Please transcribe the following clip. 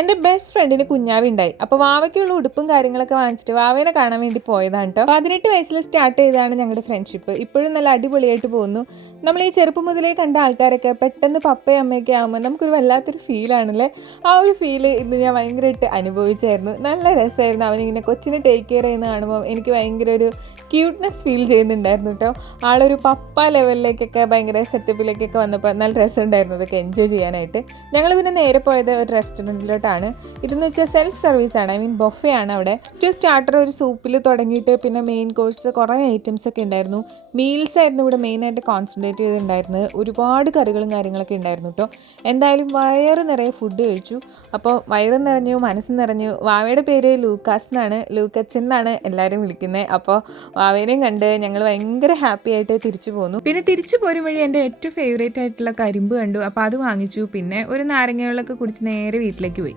എൻ്റെ ബെസ്റ്റ് ഫ്രണ്ടിന് കുഞ്ഞാവുണ്ടായി. അപ്പോൾ വാവയ്ക്കുള്ള ഉടുപ്പും കാര്യങ്ങളൊക്കെ വാങ്ങിച്ചിട്ട് വാവേനെ കാണാൻ വേണ്ടി പോയതാണ് കേട്ടോ. 18 വയസ്സിൽ സ്റ്റാർട്ട് ചെയ്തതാണ് ഞങ്ങളുടെ ഫ്രണ്ട്ഷിപ്പ്. ഇപ്പോഴും നല്ല അടിപൊളിയായിട്ട് പോകുന്നു. നമ്മൾ ഈ ചെറുപ്പം മുതലേ കണ്ട ആൾക്കാരൊക്കെ പെട്ടെന്ന് പപ്പയും അമ്മയൊക്കെ ആകുമ്പോൾ നമുക്കൊരു വല്ലാത്തൊരു ഫീലാണല്ലേ. ആ ഒരു ഫീല് ഇന്ന് ഞാൻ ഭയങ്കരമായിട്ട് അനുഭവിച്ചായിരുന്നു. നല്ല രസമായിരുന്നു. അവനിങ്ങനെ കൊച്ചിനെ ടേക്ക് കെയർ ചെയ്യുന്ന കാണുമ്പോൾ എനിക്ക് ഭയങ്കര ഒരു ക്യൂട്ട്നെസ് ഫീൽ ചെയ്യുന്നുണ്ടായിരുന്നു കേട്ടോ. ആളൊരു പപ്പ ലെവലിലേക്കൊക്കെ ഭയങ്കര സെറ്റപ്പിലേക്കൊക്കെ വന്നപ്പോൾ നല്ല രസമുണ്ടായിരുന്നു അതൊക്കെ എൻജോയ് ചെയ്യാനായിട്ട്. ഞങ്ങൾ പിന്നെ നേരെ പോയത് ഒരു റെസ്റ്റോറൻറ്റിലോട്ടാണ്. ഇതെന്ന് വെച്ചാൽ സെൽഫ് സർവീസ് ആണ്, ഐ മീൻ ബൊഫേ ആണ് അവിടെ. ഫസ്റ്റ് സ്റ്റാർട്ടർ ഒരു സൂപ്പിൽ തുടങ്ങിയിട്ട് പിന്നെ മെയിൻ കോഴ്സ് കുറേ ഐറ്റംസ് ഒക്കെ ഉണ്ടായിരുന്നു. മീൽസ് ആയിരുന്നു ഇവിടെ മെയിനായിട്ട് കോൺസെൻട്രേറ്റ് ചെയ്തിട്ടുണ്ടായിരുന്നത്. ഒരുപാട് കറികളും കാര്യങ്ങളൊക്കെ ഉണ്ടായിരുന്നു കേട്ടോ. എന്തായാലും വയറ് നിറയെ ഫുഡ് കഴിച്ചു. അപ്പോൾ വയറ് നിറഞ്ഞു, മനസ്സ് നിറഞ്ഞു. വാവയുടെ പേര് ലൂക്കാസ് എന്നാണ്, ലൂക്കച്ചൻ എന്നാണ് എല്ലാവരും വിളിക്കുന്നത്. അപ്പോൾ വാവേനെയും കണ്ട് ഞങ്ങൾ ഭയങ്കര ഹാപ്പി ആയിട്ട് തിരിച്ചു പോന്നു. പിന്നെ തിരിച്ചു പോരും വഴി എൻ്റെ ഏറ്റവും ഫേവറേറ്റ് ആയിട്ടുള്ള കരിമ്പ് കണ്ടു. അപ്പോൾ അത് വാങ്ങിച്ചു. പിന്നെ ഒരു നാരങ്ങ വെള്ളമൊക്കെ കുടിച്ച് നേരെ വീട്ടിലേക്ക് പോയി.